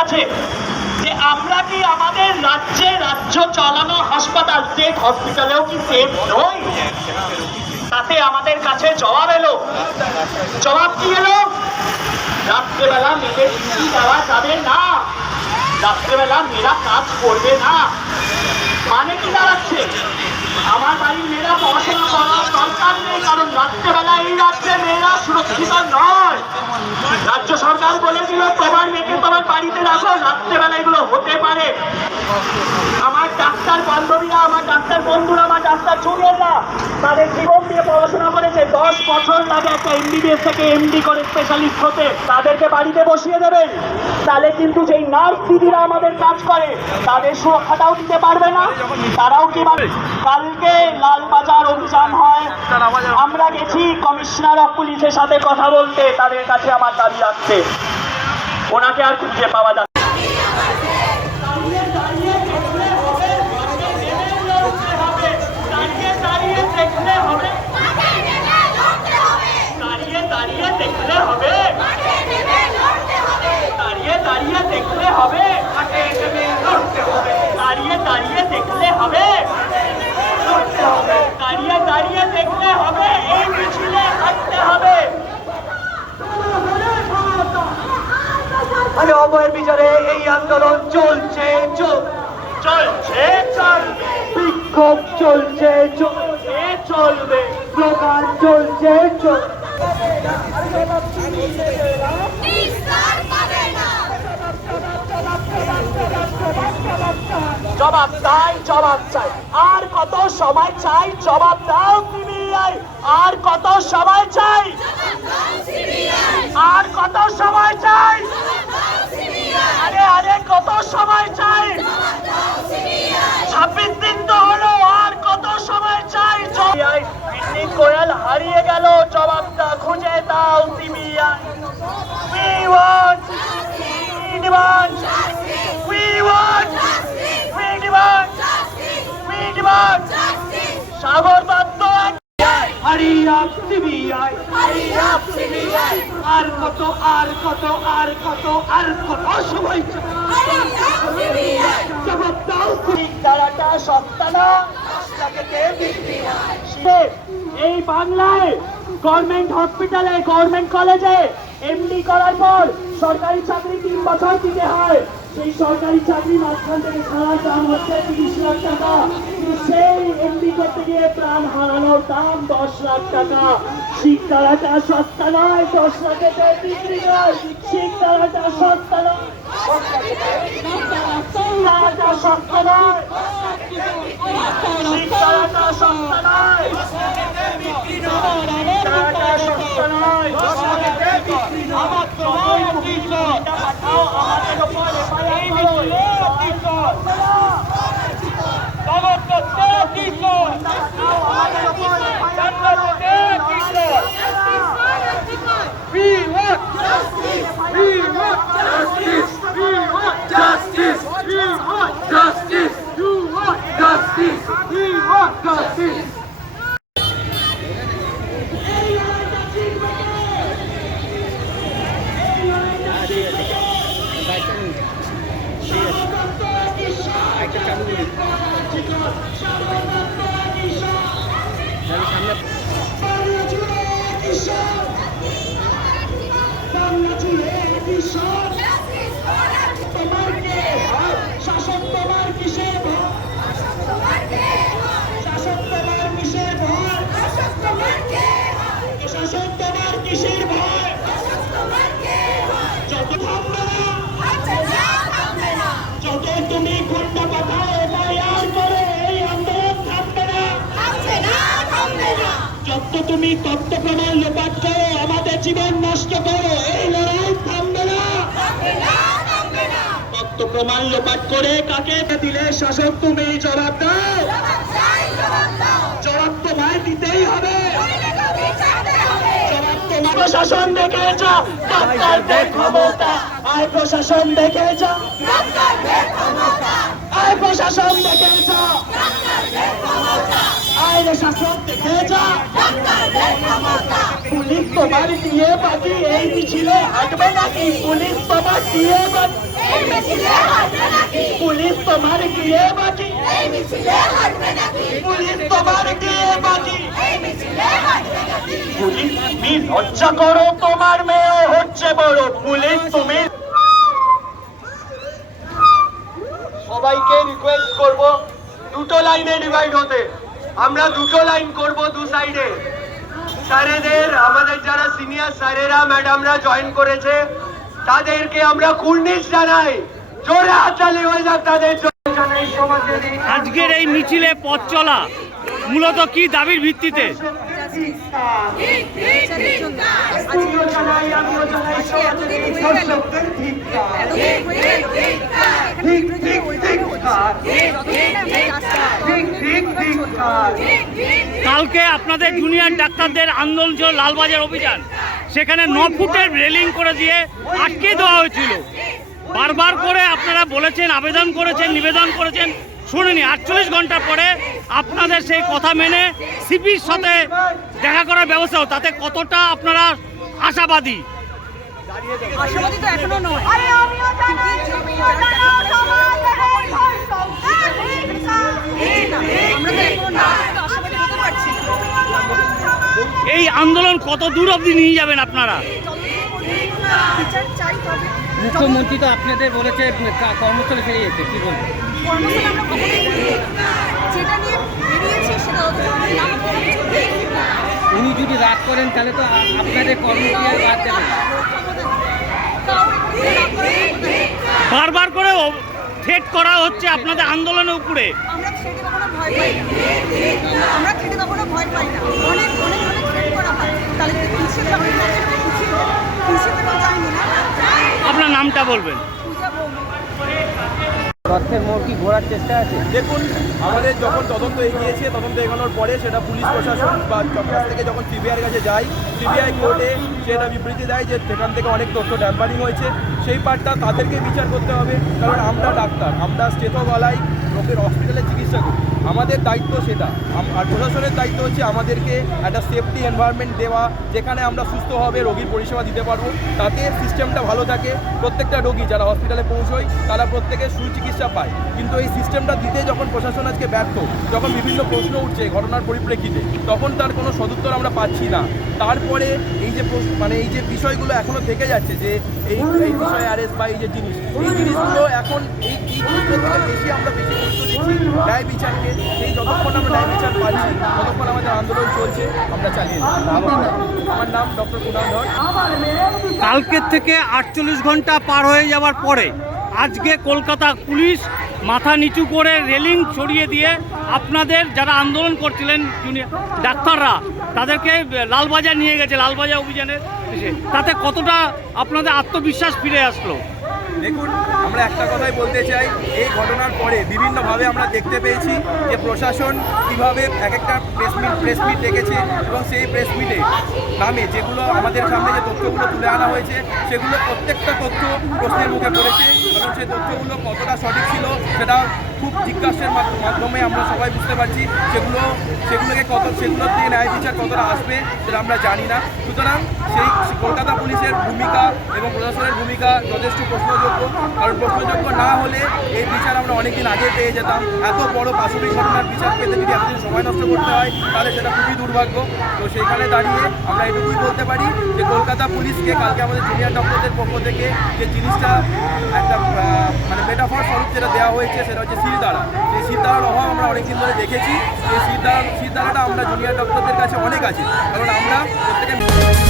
কাছে যে আমরা কি আমাদের রাজ্যে রাজ্য চালানো হাসপাতাল স্টেট হসপিটালেও কি সেফ নই? তাতে আমাদের কাছে জবাব এলো। জবাব কি এলো? রাত্রেবেলা মেয়েদের দেওয়া যাবে না। রাত্রেবেলা মেয়েরা কাজ করবে না। মানে কি দাঁড়াচ্ছে? আমার বাড়ির মেয়েরা পড়াশোনা করার দরকার নেই, কারণ রাত্রেবেলা এই রাজ্যে মেয়েরা সুরক্ষিত নয়। রাজ্য সরকার বলে দিল, তোমার মেয়েকে তোমার বাড়িতে রাখো, রাত্রেবেলা এগুলো হতে পারে। আমার ডাক্তার বান্ধবীরা, আমার ডাক্তার বন্ধুরা, আমার ডাক্তার জুনিয়ররা তাদের জীবন দিয়ে পড়াশোনা করেছে দশ বছর লাগে একটা এমবিবিএস থেকে এমডি করে স্পেশালিস্ট হতে তাদেরকে বাড়িতে বসিয়ে দেবেন তাহলে কিন্তু যেই নার্স দিদিরা আমাদের কাজ করে, তাদের সুরক্ষাটাও দিতে পারবে না। তারাও কি কালকে লালবাজার অভিযান হয়। আমরা গেছি কমিশনার অফ পুলিশের সাথে কথা বলতে, তাদের কাছে আমার দাবি রাখতে ওনাকে আর খুঁজে পাওয়া যাচ্ছে না। দাঁড়িয়ে দাঁড়িয়ে দেখলে হবে দাঁড়িয়ে দাঁড়িয়ে দেখলে হবে দাঁড়িয়ে দাঁড়িয়ে দেখলে হবে হাটে নেমে লড়তে হবে দাঁড়িয়ে দাঁড়িয়ে দেখলে হবে লড়তে হবে দাঁড়িয়ে দাঁড়িয়ে দেখলে হবে এই মিছিলে হাঁটতে হবে মানে অভয়ের বিচারে এই আন্দোলন চলছে চলছে চলবে। বিক্ষোভ চলছে চলছে চলবে। স্লোগান চলছে জবাব চাই জবাব চাই। আর কত সময় চাই? জবাব দাও সিবিআই। আর কত সময় চাই? আর কত সময় চাই? আরে আরে, কত সময় চাই? ছাব্বিশ দিন তো হলো, আর কত সময় চাই? পিন্নি হারিয়ে গেল। আর কত আর কত আর কত আর কত সময় তারাটা না এই বাংলায় গভর্নমেন্ট হসপিটালে গভর্নমেন্ট কলেজে এমডি করার পর সরকারি চাকরি তিন বছর দিতে হয় সেই সরকারি চাকরি মাঝখান থেকে ছাড়ার দাম হচ্ছে তিরিশ লাখ টাকা সেই এমডি করতে গিয়ে প্রাণ হারানোর দাম দশ লাখ টাকা শিক্ষাটা সস্তা নয় লাখে বিক্রি নয়। শিক্ষাটা সস্তা নয়। সস্তা নয় শিক্ষাটা সস্তা নয় শিক্ষাটা সস্তা নয় আমার তোমার এটা পাঠাও আমাদের ওপর এফআইআর করো এই পাঠাও আমাদের ওপর এফআইআর করো We want We want justice We want justice We want justice You want justice We want justice শাসক তোমার কিসের ভয় শাসক তোমার কিসের ভয় শাসক তোমার কিসের ভয় যত থামবে না যত তুমি ঘণ্টা পাঠাও এফআইআর করে এই আন্দোলন থামবে না যত তুমি তথ্য প্রমাণ লোপাট করো আমাদের জীবন নষ্ট করো। এই লড়াই থামবে না। তথ্য প্রমাণ লোপাট করে কাকে দিলে শাসক তুমি? জবাব দাও। জবাব তোমায় দিতেই হবে। প্রশাসন দেখে যা ক্ষমতা আয় প্রশাসন দেখে যা আয় প্রশাসন দেখে যা শাসন দেখে যা? পুলিশ তোমার দিয়ে বাকি এই মিছিলে হাঁটবে নাকি? পুলিশ তোমার দিয়ে পুলিশ তোমার দিয়ে বাকি পুলিশ তোমার দিয়ে বাকি পুলিশ, তুমি লজ্জা করো, তোমার মেয়ে হচ্ছে বড়। পুলিশ, তুমি সবাইকে রিকোয়েস্ট করব, দুটো লাইনে ডিভাইড হতে। আমরা দুটো লাইন করব দু সাইডে স্যারেদের আমাদের যারা সিনিয়র স্যারেরা ম্যাডামরা জয়েন করেছে তাদেরকে আমরা কুর্নিশ জানাই জোরে হাততালি হয়ে যাক তাদের আজকের এই মিছিলে পথ চলা মূলত কি দাবির ভিত্তিতে ঠিক ঠিক ঠিক আমিও জানাই আমিও জানাই সমাজের এই ধর্ষকদের ধিক্কার ঠিক ঠিক ঠিক ঠিক ঠিক ধিক্কার ঠিক ঠিক ধিক্কার কালকে আপনাদের জুনিয়র ডাক্তারদের আন্দোলন ছিল লালবাজার অভিযান। সেখানে ন ফুটের রেলিং করে দিয়ে আটকে দেওয়া হয়েছিল। বারবার করে আপনারা বলেছেন আবেদন করেছেন নিবেদন করেছেন শুনিনি। আটচল্লিশ ঘণ্টা পরে আপনাদের সেই কথা মেনে সিপির সাথে দেখা করার ব্যবস্থা তাতে কতটা আপনারা আশাবাদী? আশাবাদী তো এখনও নয়। আমরা তো এখনও না এই আন্দোলন কত দূর অবধি নিয়ে যাবেন আপনারা? মুখ্যমন্ত্রী তো আপনাদের বলেছে কর্মস্থলে ফিরে যেতে কি না। উনি যদি রাগ করেন তাহলে তো আপনাদের কর্মক্রিয়া বাদ দেবেন বারবার করে থ্রেট করা হচ্ছে আপনাদের আন্দোলনের উপরে। আমরা খেটে কখনো ভয় পাই না। আমরা খেটে কখনো ভয় পাই না। অনেক অনেক আপনার নামটা বলবেন। তথ্যের মোড় কি ঘোরার চেষ্টা আছে? দেখুন আমাদের যখন তদন্ত এগিয়েছে তদন্ত এগোনোর পরে সেটা পুলিশ প্রশাসন বা কাছ থেকে যখন সিবিআইয়ের কাছে যায় সিবিআই কোর্টে সেটা বিবৃতি দেয় যে সেখান থেকে অনেক তথ্য ট্যাম্পারিং হয়েছে। সেই পার্টটা তাদেরকে বিচার করতে হবে কারণ আমরা ডাক্তার আমরা স্টেথোগলায় লোকের হসপিটালে চিকিৎসা করি আমাদের দায়িত্ব সেটা। আর প্রশাসনের দায়িত্ব হচ্ছে আমাদেরকে একটা সেফটি এনভায়রনমেন্ট দেওয়া, যেখানে আমরা সুস্থভাবে রোগীর পরিষেবা দিতে পারব। তাতে সিস্টেমটা ভালো থাকে। প্রত্যেকটা রোগী যারা হসপিটালে পৌঁছয়, তারা প্রত্যেকে সুচিকিৎসা পায়। কিন্তু এই সিস্টেমটা দিতে যখন প্রশাসন আজকে ব্যর্থ, যখন বিভিন্ন প্রশ্ন উঠছে ঘটনার পরিপ্রেক্ষিতে, তখন তার কোনো সদুত্তর আমরা পাচ্ছি না। তারপরে এই যে মানে এই যে বিষয়গুলো এখনও থেকে যাচ্ছে যে এই এই বিষয়ে অ্যারেস্ট বা এই যে জিনিস, এই জিনিসগুলো এখন এই আমরা নাম ডক্টর কালকের থেকে আটচল্লিশ ঘণ্টা পার হয়ে যাওয়ার পরে আজকে কলকাতা পুলিশ মাথা নিচু করে রেলিং ছড়িয়ে দিয়ে আপনাদের যারা আন্দোলন করছিলেন ডাক্তাররা, তাদেরকে লালবাজার নিয়ে গেছে, লালবাজার অভিযানে তাতে কতটা আপনাদের আত্মবিশ্বাস ফিরে আসলো? দেখুন, আমরা একটা কথাই বলতে চাই, এই ঘটনার পরে বিভিন্নভাবে আমরা দেখতে পেয়েছি যে প্রশাসন কীভাবে এক একটা প্রেস মিট প্রেস মিট ডেকেছে এবং সেই প্রেস মিটে নামে যেগুলো আমাদের সামনে যে তথ্যগুলো তুলে আনা হয়েছে, সেগুলো প্রত্যেকটা তথ্য প্রশ্নের মুখে পড়েছে এবং সেই তথ্যগুলো কতটা সঠিক ছিল সেটা খুব জিজ্ঞাসার মাধ্যমে আমরা সবাই বুঝতে পারছি সেগুলো সেগুলোকে কত সেগুলোর দিয়ে ন্যায় বিচার কতটা আসবে সেটা আমরা জানি না। সুতরাং সেই কলকাতা পুলিশের ভূমিকা এবং প্রশাসনের ভূমিকা যথেষ্ট প্রশ্নযোগ্য। কারণ প্রশ্নযোগ্য না হলে এই বিচার আমরা অনেকদিন আগে পেয়ে যেতাম। এত বড় পাশবিক ঘটনার বিচার পেতে যদি এতদিন সময় নষ্ট করতে হয়, তাহলে সেটা খুবই দুর্ভাগ্য। তো সেইখানে দাঁড়িয়ে আমরা এটুকুই বলতে পারি যে কলকাতা পুলিশকে কালকে আমাদের জুনিয়র ডক্টরদের পক্ষ থেকে যে জিনিসটা একটা মানে মেটাফর স্বরূপ যেটা দেওয়া হয়েছে, সেটা হচ্ছে শিরদাঁড়া সেই শিরদাঁড়ার অভাব আমরা অনেকদিন ধরে দেখেছি। সেই শিরদাঁড়া সিদ্ধারাটা আমরা জুনিয়র ডক্টরদের কাছে অনেক আছে। কারণ আমরা প্রত্যেকে